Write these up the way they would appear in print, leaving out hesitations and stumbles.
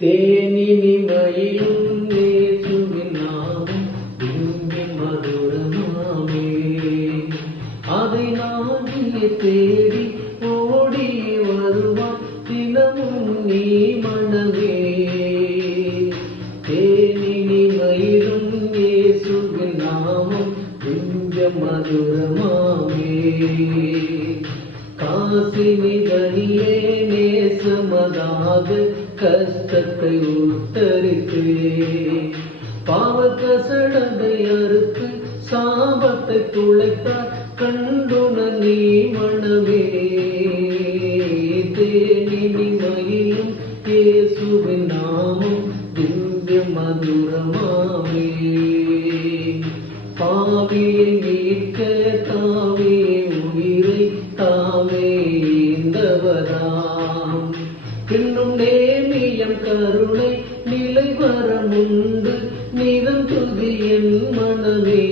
தேனினிமையிலும் இயேசுவின் நாமம் இங்கே மதுரமாமே. அதை நாடியே தேடி ஓடி வருவான் தினமும் நீ மனமே. தேனினிமையிலும் இயேசுவின் நாமம் இங்கே மதுரமாமே. காசினிதனிலே நேசமதாக கஷ்டத்தை உத்தரித்து பாவக்கசடதை அறுத்து சாபத்தை துளைத்தார் கண்டுண நீ மனமே. தேனினிமையிலும் இயேசுவின் நாமம் திவ்ய மதுரமாமே. பாவியை மீட்க தாவியை உயிரை தாமே ஈந்தவராம். இன்னும் நேமியம் கருணை நிலை வரமுண்டு நிதம் துதியன் மனமே.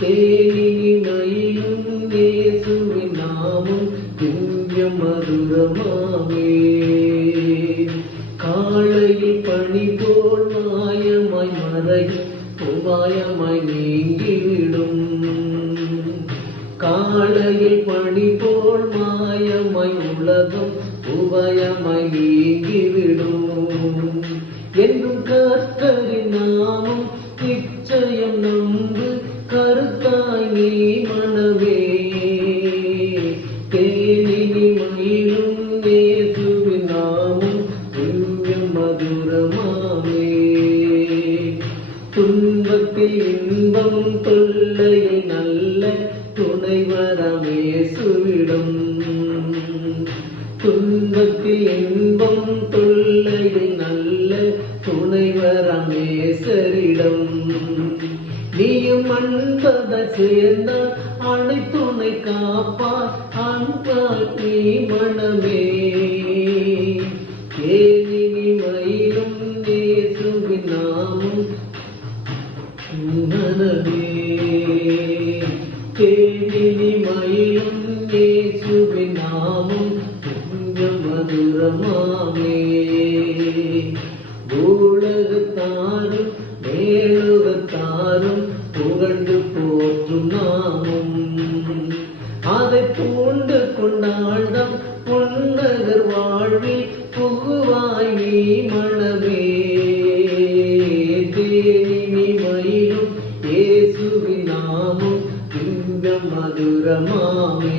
தேனினிமையிலும் இயேசுவின் நாமம் திவ்ய மதுரமாமே. காலையில் பனி போல் மாயமாய் மறையும் உபாயமாய் நீங்கிவிடும். காலையில் பனி போல் மாயமாய் உலகம் உபாயமாய் நீங்கிவிடும். என்றும் கர்த்தரின் நாமம் நிச்சயம் நம்பு கருத்தாய் நீ மனமே. தேனினிமையிலும் இயேசுவின் நாமம் திவ்ய மதுரமாமே. துன்பத்தில் இன்பம் தொல்லையை நல்ல துணைவரம் இயேசுவிடம். துன்பத்தில் இன்பம் தொல்லையை நல்ல துணைவரம் இயேசரிடம். நீயும் அன்பதை சேர்ந்தால் அனைத்துணை காப்பார் அன்பால் நீ மனமே. தேனினிமையிலும் இயேசுவின் நாமம் மனமே. தேனினிமையிலும் இயேசுவின் நாமம் திவ்ய மதுரமாமே. பூலகத்தாரும் மேலுகத்தாரும் புகழ்ந்து போற்றும் நாமம். அதை பூண்டு கொண்டாழ்தம் பொன்னகர் வாழ்வில் புகுவாய் நீ மனமே. தேனினிமையிலும் இயேசுவின் நாமம் திவ்ய மதுரமாமே.